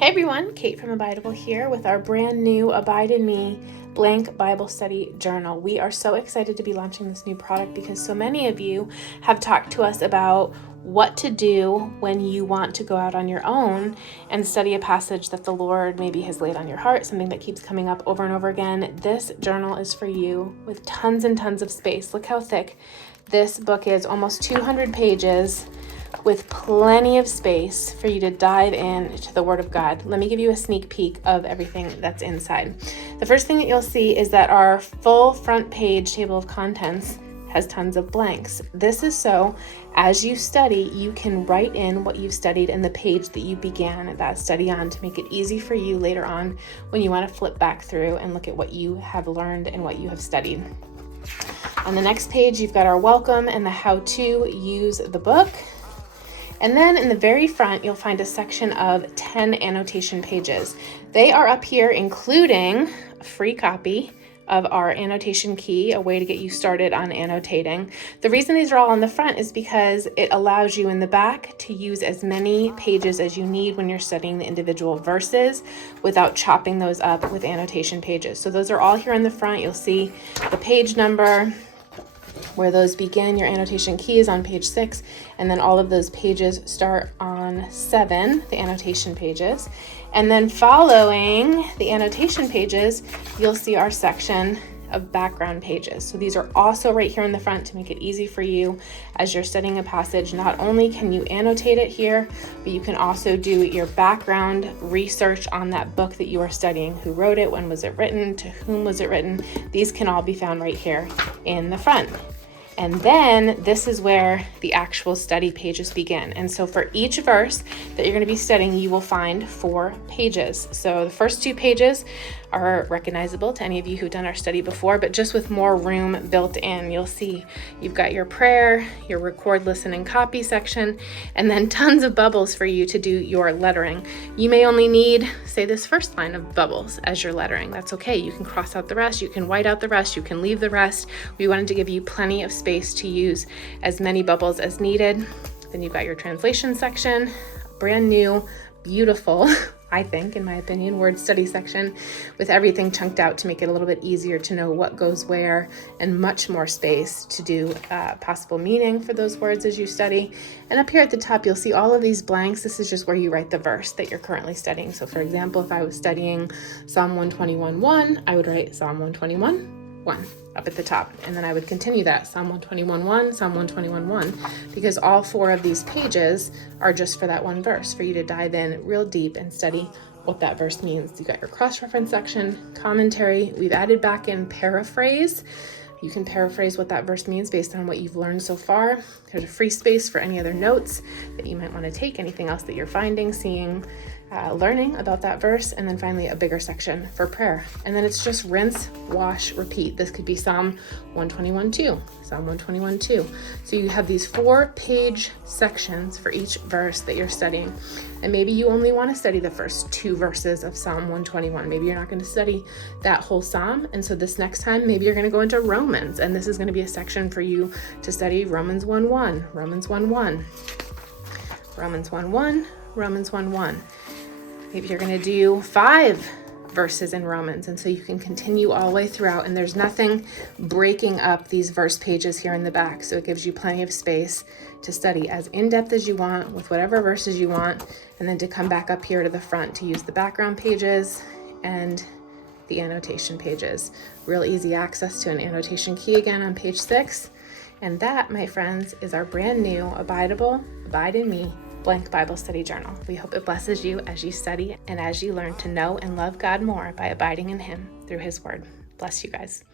Hey everyone, Kate from Abidible here with our brand new Abide in Me blank Bible study journal. We are so excited to be launching this new product because so many of you have talked to us about what to do when you want to go out on your own and study a passage that the Lord maybe has laid on your heart, something that keeps coming up over and over again. This journal is for you with tons and tons of space. Look how thick this book is, almost 200 pages. With plenty of space for you to dive into the Word of God. Let me give you a sneak peek of everything that's inside. The first thing that you'll see is that our full front page table of contents has tons of blanks. This is so as you study, you can write in what you've studied in the page that you began that study on to make it easy for you later on when you want to flip back through and look at what you have learned and what you have studied. On the next page, you've got our welcome and the how to use the book. And then in the very front, you'll find a section of 10 annotation pages. They are up here, including a free copy of our annotation key, a way to get you started on annotating. The reason these are all on the front is because it allows you in the back to use as many pages as you need when you're studying the individual verses without chopping those up with annotation pages. So those are all here in the front. You'll see the page number, where those begin. Your annotation key is on page 6, and then all of those pages start on 7, the annotation pages. And then following the annotation pages, you'll see our section of background pages. So these are also right here in the front to make it easy for you as you're studying a passage. Not only can you annotate it here, but you can also do your background research on that book that you are studying. Who wrote it? When was it written? To whom was it written? These can all be found right here in the front. And then this is where the actual study pages begin. And so for each verse that you're going to be studying, you will find 4 pages. So the first 2 pages are recognizable to any of you who've done our study before, but just with more room built in. You'll see you've got your prayer, your record, listen, and copy section, and then tons of bubbles for you to do your lettering. You may only need, say, this first line of bubbles as your lettering. That's okay. You can cross out the rest. You can white out the rest. You can leave the rest. We wanted to give you plenty of space to use as many bubbles as needed. Then you've got your translation section, brand new, beautiful, I think, in my opinion, word study section with everything chunked out to make it a little bit easier to know what goes where and much more space to do possible meaning for those words as you study. And up here at the top, you'll see all of these blanks. This is just where you write the verse that you're currently studying. So for example, if I was studying Psalm 121:1, I would write Psalm 121:1 up at the top. And then I would continue that, Psalm 121:1, Psalm 121:1, because all 4 of these pages are just for that one verse, for you to dive in real deep and study what that verse means. You got your cross-reference section, commentary. We've added back in paraphrase. You can paraphrase what that verse means based on what you've learned so far. There's a free space for any other notes that you might want to take, anything else that you're finding, seeing, learning about that verse, and then finally a bigger section for prayer. And then it's just rinse, wash, repeat. This could be Psalm 121:2, Psalm 121:2. So you have these 4-page sections for each verse that you're studying. And maybe you only want to study the first 2 verses of Psalm 121. Maybe you're not going to study that whole Psalm. And so this next time, maybe you're going to go into Romans, and this is going to be a section for you to study Romans 1:1, Romans 1:1, Romans 1:1, Romans 1:1. Maybe you're going to do 5 verses in Romans, and so you can continue all the way throughout, and there's nothing breaking up these verse pages here in the back, so it gives you plenty of space to study as in-depth as you want with whatever verses you want, and then to come back up here to the front to use the background pages and the annotation pages. Real easy access to an annotation key again on page 6. And that, my friends, is our brand new Abidible, Abide in Me blank Bible study journal. We hope it blesses you as you study and as you learn to know and love God more by abiding in Him through His Word. Bless you guys.